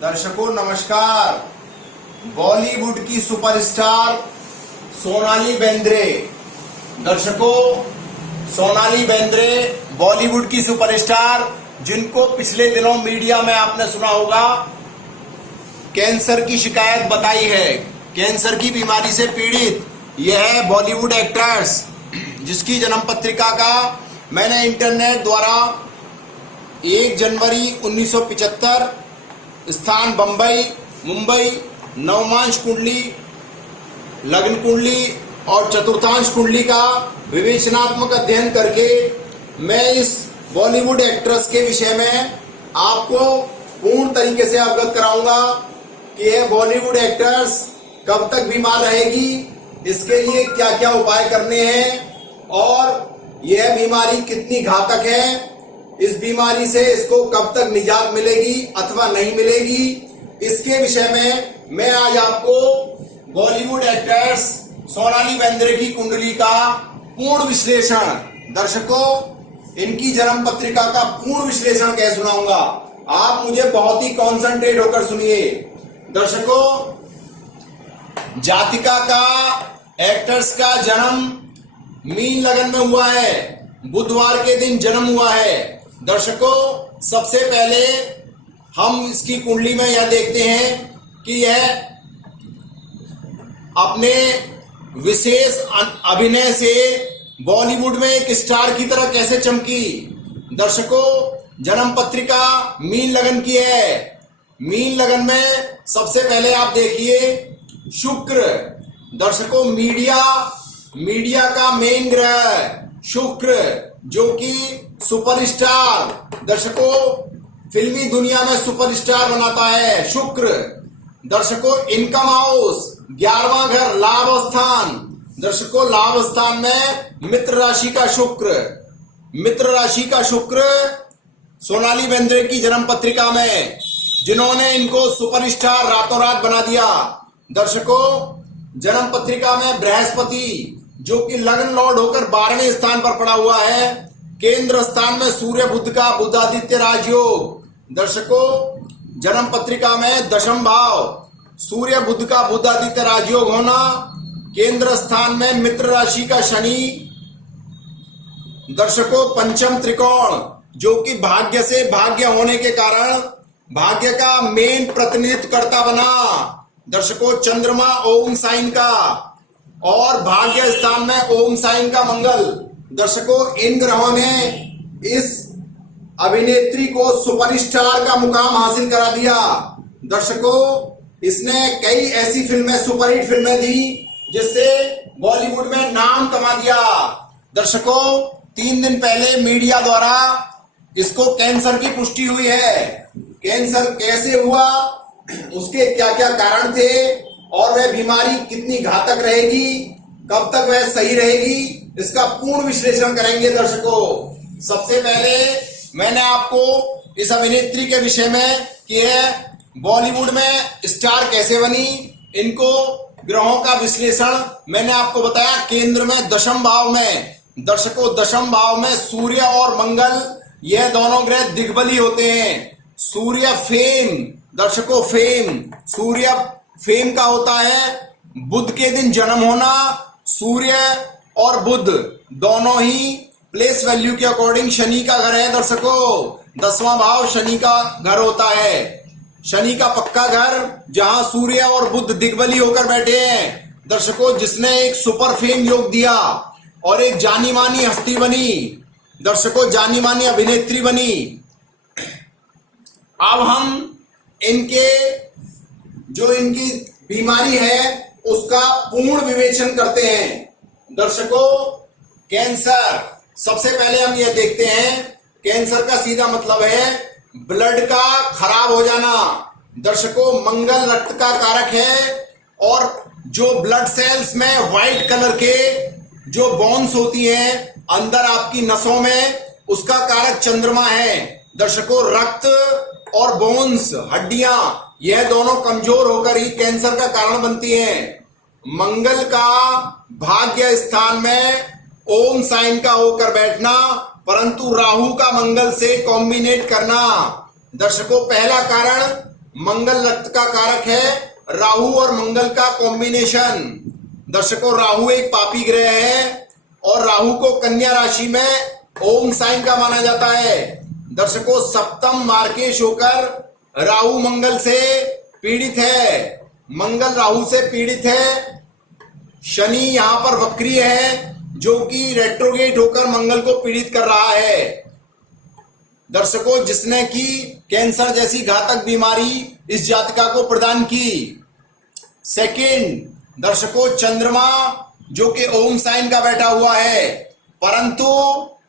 दर्शकों नमस्कार। बॉलीवुड की सुपरस्टार सोनाली बेंद्रे। दर्शकों, सोनाली बेंद्रे बॉलीवुड की सुपरस्टार, जिनको पिछले दिनों मीडिया में आपने सुना होगा, कैंसर की शिकायत बताई है। कैंसर की बीमारी से पीड़ित यह है बॉलीवुड एक्ट्रेस, जिसकी जन्म पत्रिका का मैंने इंटरनेट द्वारा 1 जनवरी 1975, स्थान बंबई, मुंबई, नवमांश कुंडली, लग्न कुंडली और चतुर्थांश कुंडली का विवेचनात्मक अध्ययन करके मैं इस बॉलीवुड एक्ट्रेस के विषय में आपको पूर्ण तरीके से अवगत कराऊंगा कि यह बॉलीवुड एक्ट्रेस कब तक बीमार रहेगी, इसके लिए क्या क्या उपाय करने हैं और यह बीमारी कितनी घातक है, इस बीमारी से इसको कब तक निजात मिलेगी अथवा नहीं मिलेगी, इसके विषय में मैं आज आपको बॉलीवुड एक्ट्रेस सोनाली बेंद्रे की कुंडली का पूर्ण विश्लेषण, दर्शकों इनकी जन्म पत्रिका का पूर्ण विश्लेषण कह सुनाऊंगा। आप मुझे बहुत ही कॉन्सेंट्रेट होकर सुनिए। दर्शकों, जातिका का एक्ट्रेस का जन्म मीन लगन में हुआ है, बुधवार के दिन जन्म हुआ है। दर्शकों, सबसे पहले हम इसकी कुंडली में यह देखते हैं कि यह अपने विशेष अभिनय से बॉलीवुड में एक स्टार की तरह कैसे चमकी। दर्शकों, जन्म पत्रिका मीन लगन की है। मीन लगन में सबसे पहले आप देखिए शुक्र। दर्शकों, मीडिया का मेन ग्रह शुक्र, जो कि सुपरस्टार, दर्शकों फिल्मी दुनिया में सुपरस्टार बनाता है शुक्र। दर्शकों, इनकम हाउस 11वां घर, लाभ स्थान। दर्शकों, लाभ स्थान में मित्र राशि का शुक्र। मित्र राशि का शुक्र सोनाली बेंद्रे की जन्म पत्रिका में, जिन्होंने इनको सुपरस्टार रातों रात बना दिया। दर्शकों, जन्म पत्रिका में बृहस्पति, जो कि लग्न लॉर्ड होकर 12वें स्थान पर पड़ा हुआ है। केंद्र स्थान में सूर्य बुध का बुधादित्य राजयोग। दर्शकों, जन्म पत्रिका में दशम भाव, सूर्य बुध का बुधादित्य राजयोग होना। केंद्र स्थान में मित्र राशि का शनि। दर्शकों, पंचम त्रिकोण, जो कि भाग्य से भाग्य होने के कारण भाग्य का मेन प्रतिनिधित्व करता बना। दर्शकों, चंद्रमा ओम साइन का और भाग्य स्थान में ओम साइन का मंगल। दर्शकों, इन ग्रहों ने इस अभिनेत्री को सुपरस्टार का मुकाम हासिल करा दिया। दर्शकों, इसने कई ऐसी फिल्में, सुपरहिट फिल्में दी, जिससे बॉलीवुड में नाम कमा दिया। दर्शकों, 3 दिन पहले मीडिया द्वारा इसको कैंसर की पुष्टि हुई है। कैंसर कैसे हुआ, उसके क्या क्या कारण थे और वह बीमारी कितनी घातक रहेगी, कब तक वह सही रहेगी, इसका पूर्ण विश्लेषण करेंगे। दर्शकों, सबसे पहले मैंने आपको इस अभिनेत्री के विषय में कि यह बॉलीवुड में स्टार कैसे बनी, इनको ग्रहों का विश्लेषण मैंने आपको बताया। केंद्र में दशम भाव में, दर्शकों दशम भाव में सूर्य और मंगल, यह दोनों ग्रह दिग्बली होते हैं। सूर्य फेम, दर्शकों फेम, सूर्य फेम का होता है। बुध के दिन जन्म होना, सूर्य और बुध दोनों ही प्लेस वैल्यू के अकॉर्डिंग शनि का घर है। दर्शकों, 10वां भाव शनि का घर होता है, शनि का पक्का घर, जहां सूर्य और बुध दिग्बली होकर बैठे हैं। दर्शकों, जिसने एक सुपर फेम योग दिया और एक जानी मानी हस्ती बनी। दर्शकों, जानी मानी अभिनेत्री बनी। अब हम इनकी बीमारी है उसका पूर्ण विवेचन करते हैं। दर्शकों, कैंसर, सबसे पहले हम यह देखते हैं, कैंसर का सीधा मतलब है ब्लड का खराब हो जाना। दर्शकों, मंगल रक्त का कारक है और जो ब्लड सेल्स में व्हाइट कलर के जो बोन्स होती हैं अंदर आपकी नसों में, उसका कारक चंद्रमा है। दर्शकों, रक्त और बोन्स, हड्डियां, यह दोनों कमजोर होकर ही कैंसर का कारण बनती हैं। मंगल का भाग्य स्थान में ओम साइन का होकर बैठना, परंतु राहु का मंगल से कॉम्बिनेट करना। दर्शकों, पहला कारण मंगल रक्त का कारक है। राहु और मंगल का कॉम्बिनेशन। दर्शकों, राहु एक पापी ग्रह है और राहु को कन्या राशि में ओम साइन का माना जाता है। दर्शकों, सप्तम मार्केश होकर राहु मंगल से पीड़ित है। मंगल राहु से पीड़ित है। शनि यहां पर वक्री है जो कि रेट्रोगेट होकर मंगल को पीड़ित कर रहा है। दर्शकों, जिसने कि कैंसर जैसी घातक बीमारी इस जातिका को प्रदान की। सेकंड, दर्शकों, चंद्रमा जो कि ओम साइन का बैठा हुआ है, परंतु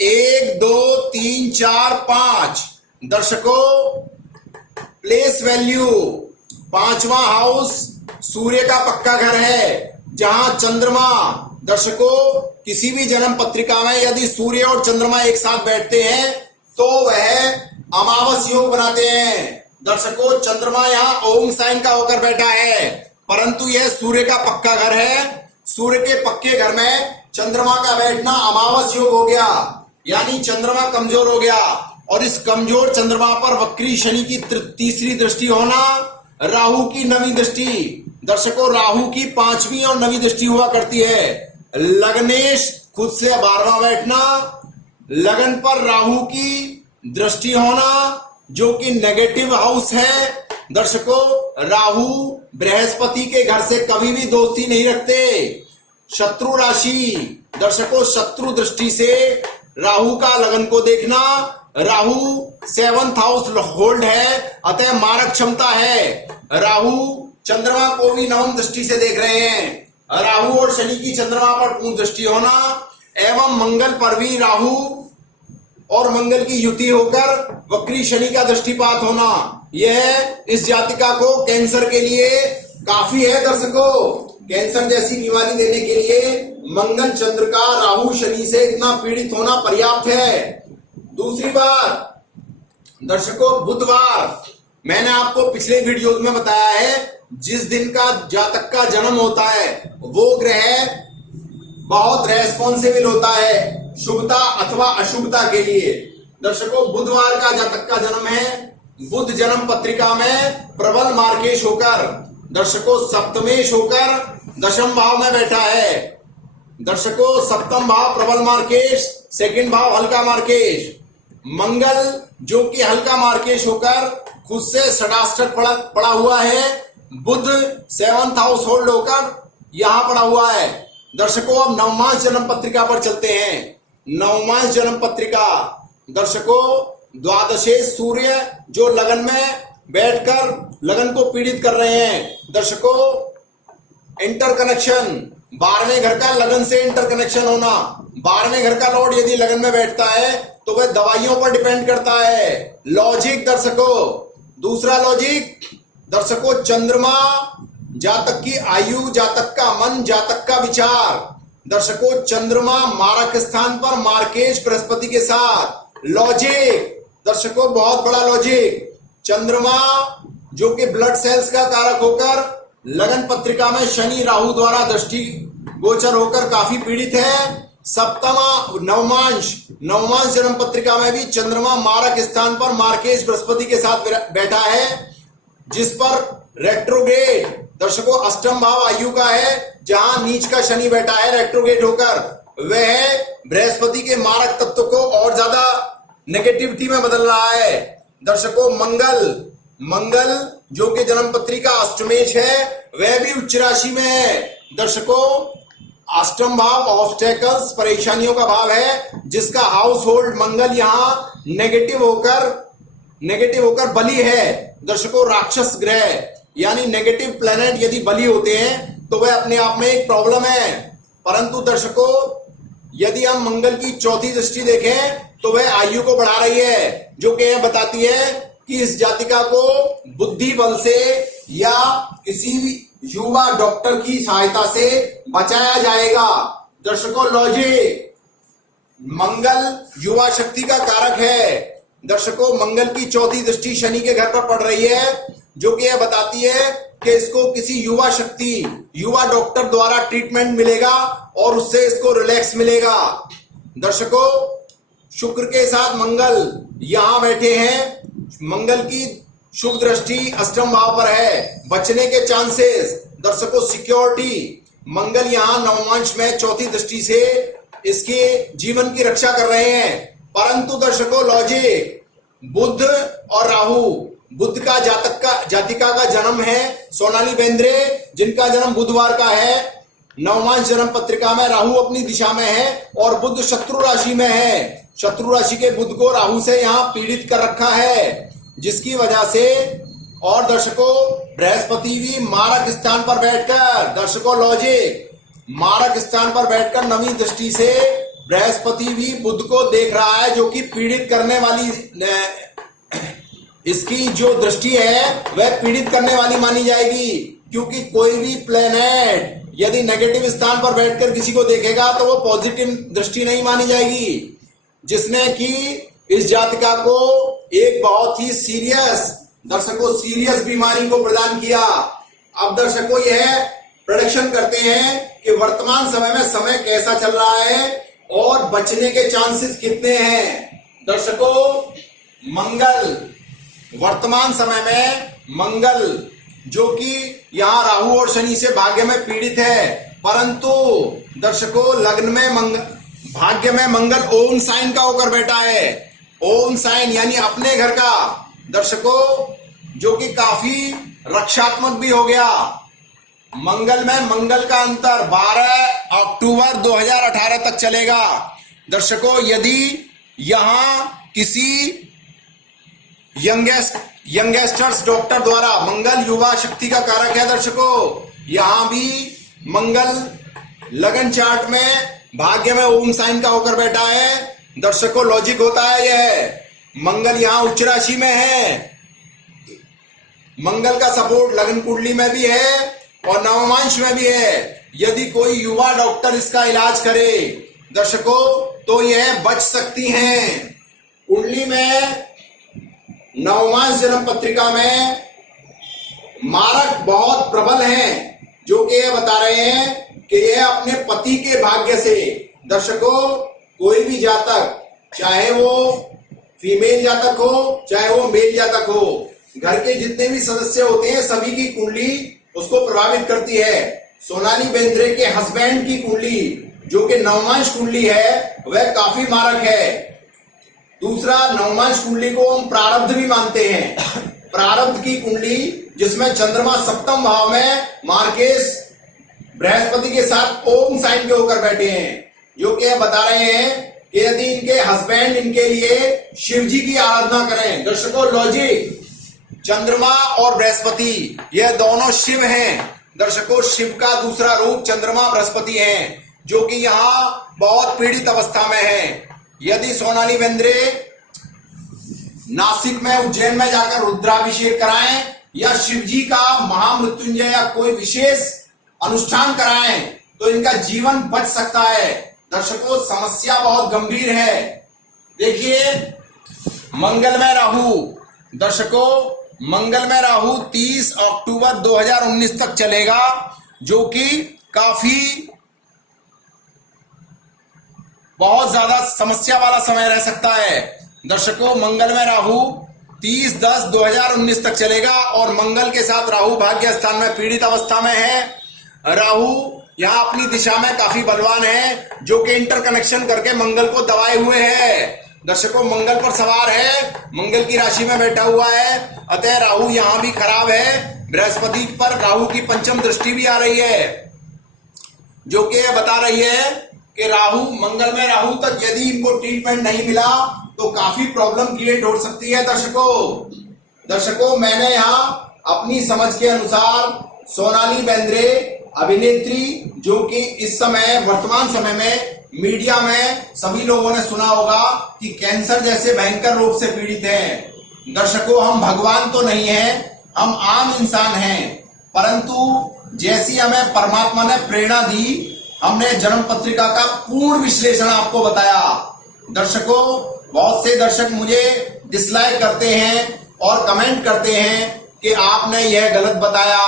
1 2 3 4 5 दर्शकों प्लेस वैल्यू 5वां हाउस सूर्य का पक्का घर है, जहां चंद्रमा दर्शकों किसी भी जन्म पत्रिका में यदि सूर्य और चंद्रमा एक साथ बैठते हैं तो वह अमावस योग बनाते हैं। दर्शकों, चंद्रमा यहाँ ओम साइन का होकर बैठा है, परंतु यह सूर्य का पक्का घर है। सूर्य के पक्के घर में चंद्रमा का बैठना अमावस योग हो गया, यानी चंद्रमा कमजोर हो गया। और इस कमजोर चंद्रमा पर वक्री शनि की तीसरी दृष्टि होना, राहु की 9वीं दृष्टि। दर्शकों, राहु की 5वीं और 9वीं दृष्टि हुआ करती है। लग्नेश खुद से 12वां बैठना, लगन पर राहु की दृष्टि होना जो कि नेगेटिव हाउस है। दर्शकों, राहु बृहस्पति के घर से कभी भी दोस्ती नहीं रखते। शत्रु राशि, दर्शकों, शत्रु दृष्टि से राहु का लगन को देखना। राहु 7th हाउस होल्ड है, अतः मारक क्षमता है। राहु चंद्रमा को भी 9वीं दृष्टि से देख रहे हैं। राहु और शनि की चंद्रमा पर पूर्ण दृष्टि होना एवं मंगल पर भी राहु और मंगल की युति होकर वक्री शनि का दृष्टिपात होना, यह इस जातिका को कैंसर के लिए काफी है। दर्शकों, कैंसर जैसी बीमारी देने के लिए मंगल चंद्र का राहु शनि से इतना पीड़ित होना पर्याप्त है। दूसरी बात, दर्शकों, बुधवार, मैंने आपको पिछले वीडियोस में बताया है, जिस दिन का जातक का जन्म होता है वो ग्रह बहुत रेस्पॉन्सिबल होता है शुभता अथवा अशुभता के लिए। दर्शकों, बुधवार का जातक का जन्म है। बुध जन्म पत्रिका में प्रबल मार्केश होकर, दर्शकों, सप्तमेश होकर 10वें भाव में बैठा है। दर्शकों, 7वां भाव प्रबल मार्केश, 2nd भाव हल्का मार्केश। मंगल जो कि हल्का मार्केश होकर खुद से षडाष्टक पड़ा हुआ है। बुध 7th हाउस होल्ड होकर यहां पड़ा हुआ है। दर्शकों, अब नवमांश जन्म पत्रिका पर चलते हैं। नवमांश जन्म पत्रिका, दर्शकों, द्वादशेश सूर्य जो लगन में बैठकर लगन को पीड़ित कर रहे हैं। दर्शकों, इंटरकनेक्शन, 12वें घर का लगन से इंटरकनेक्शन होना। 12वें घर का लॉर्ड यदि लगन में बैठता है तो वह दवाइयों पर डिपेंड करता है। लॉजिक, दर्शकों, दूसरा लॉजिक, दर्शकों, चंद्रमा जातक की आयु, जातक का मन, जातक का विचार। दर्शकों, चंद्रमा मारक स्थान पर मार्केश बृहस्पति के साथ। लॉजिक, दर्शकों, बहुत बड़ा लॉजिक। चंद्रमा जो कि ब्लड सेल्स का कारक होकर लगन पत्रिका में शनि राहु द्वारा दृष्टि गोचर होकर काफी पीड़ित है। सप्तमा नवमांश जन्म पत्रिका में भी चंद्रमा मारक स्थान पर मार्केश बृहस्पति के साथ बैठा है, जिस पर रेट्रोग्रेड, दर्शकों, 8वां भाव आयु का है, जहां नीच का शनि बैठा है रेट्रोग्रेड होकर। वह बृहस्पति के मारक तत्व को और ज्यादा नेगेटिविटी में बदल रहा है। दर्शकों, मंगल जो कि जन्म पत्रिका अष्टमेश है, वह भी उच्च राशि में है। दर्शकों, 8वां भाव ऑब्स्टेकल्स, परेशानियों का भाव है, जिसका हाउस होल्ड मंगल यहाँ नेगेटिव होकर बली है। दर्शकों, राक्षस ग्रह यानी नेगेटिव प्लेनेट यदि बली होते हैं तो वह अपने आप में एक प्रॉब्लम है। परंतु दर्शकों, यदि हम मंगल की 4थी दृष्टि देखें तो वह आयु को बढ़ा रही है, जो कि यह बताती है कि इस जातिका को बुद्धि बल से या किसी भी युवा डॉक्टर की सहायता से बचाया जाएगा। दर्शकों, लॉजिक, मंगल युवा शक्ति का कारक है। दर्शकों, मंगल की 4थी दृष्टि शनि के घर पर पड़ रही है, जो कि यह बताती है कि इसको किसी युवा डॉक्टर द्वारा ट्रीटमेंट मिलेगा और उससे इसको रिलैक्स मिलेगा। दर्शकों, शुक्र के साथ मंगल यहां बैठे हैं। मंगल की शुभ दृष्टि अष्टम भाव पर है, बचने के चांसेस। दर्शकों सिक्योरिटी, मंगल यहाँ नवमांश में चौथी दृष्टि से इसके जीवन की रक्षा कर रहे हैं। परंतु दर्शकों लॉजिक, बुध और राहु, बुध का जातिका का जन्म है सोनाली बेंद्रे, जिनका जन्म बुधवार का है। नवमांश जन्म पत्रिका में राहु अपनी दिशा में है और बुध शत्रु राशि में है। शत्रु राशि के बुध को राहु से यहाँ पीड़ित कर रखा है, जिसकी वजह से। और दर्शकों बृहस्पति भी मारक स्थान पर बैठकर, दर्शकों लॉजिक, मारक स्थान पर बैठकर नवीं दृष्टि से बृहस्पति भी बुध को देख रहा है, जो कि पीड़ित करने वाली, इसकी जो दृष्टि है वह पीड़ित करने वाली मानी जाएगी। क्योंकि कोई भी प्लेनेट यदि नेगेटिव स्थान पर बैठकर किसी को देखेगा तो वो पॉजिटिव दृष्टि नहीं मानी जाएगी, जिसने कि इस जातिका को एक बहुत ही सीरियस, दर्शकों सीरियस बीमारी को प्रदान किया। अब दर्शकों यह प्रेडिक्शन करते हैं कि वर्तमान समय में समय कैसा चल रहा है और बचने के चांसेस कितने हैं। दर्शकों मंगल, वर्तमान समय में मंगल जो कि यहाँ राहु और शनि से भाग्य में पीड़ित है, परंतु दर्शकों लग्न में भाग्य में मंगल ओम साइन का होकर बैठा है। ओम साइन यानी अपने घर का, दर्शकों जो कि काफी रक्षात्मक भी हो गया। मंगल में मंगल का अंतर 12 अक्टूबर 2018 तक चलेगा। दर्शकों यदि यहां किसी यंगेस्टर्स डॉक्टर द्वारा, मंगल युवा शक्ति का कारक है दर्शकों, यहां भी मंगल लगन चार्ट में भाग्य में ओम साइन का होकर बैठा है। दर्शकों लॉजिक होता है यह, मंगल यहां उच्च राशि में है, मंगल का सपोर्ट लगन कुंडली में भी है और नवमांश में भी है। यदि कोई युवा डॉक्टर इसका इलाज करे दर्शकों तो यह बच सकती हैं। कुंडली में नवमांश जन्म पत्रिका में मारक बहुत प्रबल हैं, जो कि यह बता रहे हैं कि यह अपने पति के भाग्य से, दर्शकों कोई भी जातक, चाहे वो फीमेल जातक हो चाहे वो मेल जातक हो, घर के जितने भी सदस्य होते हैं सभी की कुंडली उसको प्रभावित करती है। सोनाली बेंद्रे के हस्बैंड की कुंडली जो कि नवमांश कुंडली है वह काफी मारक है। दूसरा, नवमांश कुंडली को हम प्रारब्ध भी मानते हैं। प्रारब्ध की कुंडली जिसमें चंद्रमा सप्तम भाव में मार्केश बृहस्पति के साथ ओम साइन के होकर बैठे हैं, जो कि बता रहे हैं कि यदि इनके हस्बैंड इनके लिए शिव जी की आराधना करें। दर्शकों लॉजिक, चंद्रमा और बृहस्पति यह दोनों शिव हैं। दर्शकों शिव का दूसरा रूप चंद्रमा बृहस्पति हैं, जो कि यहाँ बहुत पीड़ित अवस्था में है। यदि सोनाली बेंद्रे नासिक में, उज्जैन में जाकर रुद्राभिषेक कराएं या शिव जी का महामृत्युंजय या कोई विशेष अनुष्ठान कराएं तो इनका जीवन बच सकता है। दर्शकों समस्या बहुत गंभीर है। देखिए मंगल में राहु, दर्शकों मंगल में राहु 30 अक्टूबर 2019 तक चलेगा, जो कि काफी बहुत ज्यादा समस्या वाला समय रह सकता है। दर्शकों मंगल में राहु 30/10/2019 तक चलेगा और मंगल के साथ राहु भाग्य स्थान में पीड़ित अवस्था में है। राहु यहाँ अपनी दिशा में काफी बलवान है, जो कि इंटरकनेक्शन करके मंगल को दबाए हुए है। दर्शकों मंगल पर सवार है, मंगल की राशि में बैठा हुआ है, अतः राहु यहाँ भी खराब है। बृहस्पति पर राहु की पंचम दृष्टि भी आ रही है, जो कि बता रही है कि राहु, मंगल में राहु तक यदि इनको ट्रीटमेंट नहीं मिला तो काफी प्रॉब्लम क्रिएट हो सकती है। दर्शकों मैंने यहाँ अपनी समझ के अनुसार सोनाली बेंद्रे अभिनेत्री, जो कि इस समय वर्तमान समय में मीडिया में सभी लोगों ने सुना होगा कि कैंसर जैसे भयंकर रोग से पीड़ित हैं। दर्शकों हम भगवान तो नहीं हैं, हम आम इंसान हैं, परंतु जैसी हमें परमात्मा ने प्रेरणा दी, हमने जन्म पत्रिका का पूर्ण विश्लेषण आपको बताया। दर्शकों बहुत से दर्शक मुझे डिसलाइक करते हैं और कमेंट करते हैं कि आपने यह गलत बताया।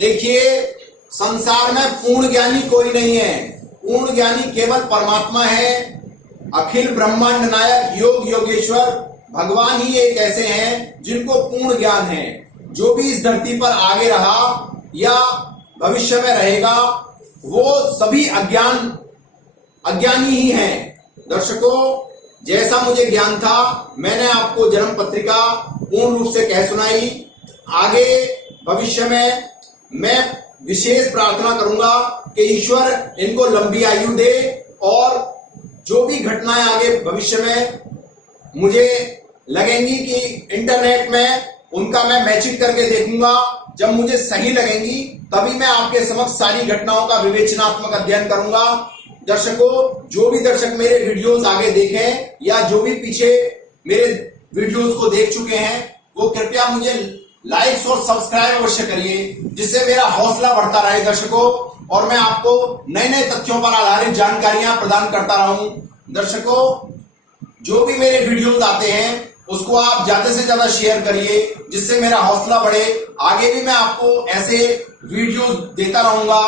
देखिए संसार में पूर्ण ज्ञानी कोई नहीं है, पूर्ण ज्ञानी केवल परमात्मा है। अखिल ब्रह्मांड नायक योग योगेश्वर भगवान ही एक ऐसे हैं जिनको पूर्ण ज्ञान है। जो भी इस धरती पर आगे रहा या भविष्य में रहेगा वो सभी अज्ञानी ही हैं। दर्शकों, जैसा मुझे ज्ञान था मैंने आपको जन्म पत्रिका पूर्ण रूप से कह सुनाई। आगे भविष्य में मैं विशेष प्रार्थना करूंगा कि ईश्वर इनको लंबी आयु दे और जो भी घटनाएं आगे भविष्य में मुझे लगेंगी कि इंटरनेट में उनका मैं मैचिंग करके देखूंगा, जब मुझे सही लगेंगी तभी मैं आपके समक्ष सारी घटनाओं का विवेचनात्मक अध्ययन करूंगा। दर्शकों, जो भी दर्शक मेरे वीडियोस आगे देखें या जो भी पीछे मेरे वीडियोस को देख चुके हैं वो कृपया मुझे लाइक्स और सब्सक्राइब अवश्य करिए, जिससे मेरा हौसला बढ़ता रहे दर्शकों, और मैं आपको नए नए तथ्यों पर आधारित जानकारियां प्रदान करता रहूं। दर्शकों, जो भी मेरे वीडियोस आते हैं उसको आप ज्यादा से ज्यादा शेयर करिए, जिससे मेरा हौसला बढ़े। आगे भी मैं आपको ऐसे वीडियोस देता रहूंगा।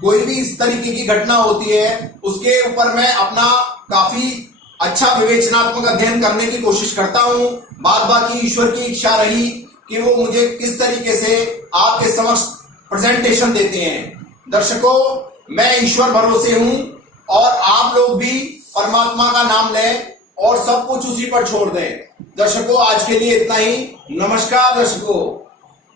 कोई भी इस तरीके की घटना होती है उसके ऊपर मैं अपना काफी अच्छा विवेचनात्मक अध्ययन करने की कोशिश करता हूं। बाद बाकी ईश्वर की इच्छा रही कि वो मुझे किस तरीके से आपके समक्ष प्रेजेंटेशन देते हैं। दर्शकों, मैं ईश्वर भरोसे हूं और आप लोग भी परमात्मा का नाम लें और सब कुछ उसी पर छोड़ दें। दर्शकों, आज के लिए इतना ही। नमस्कार दर्शकों।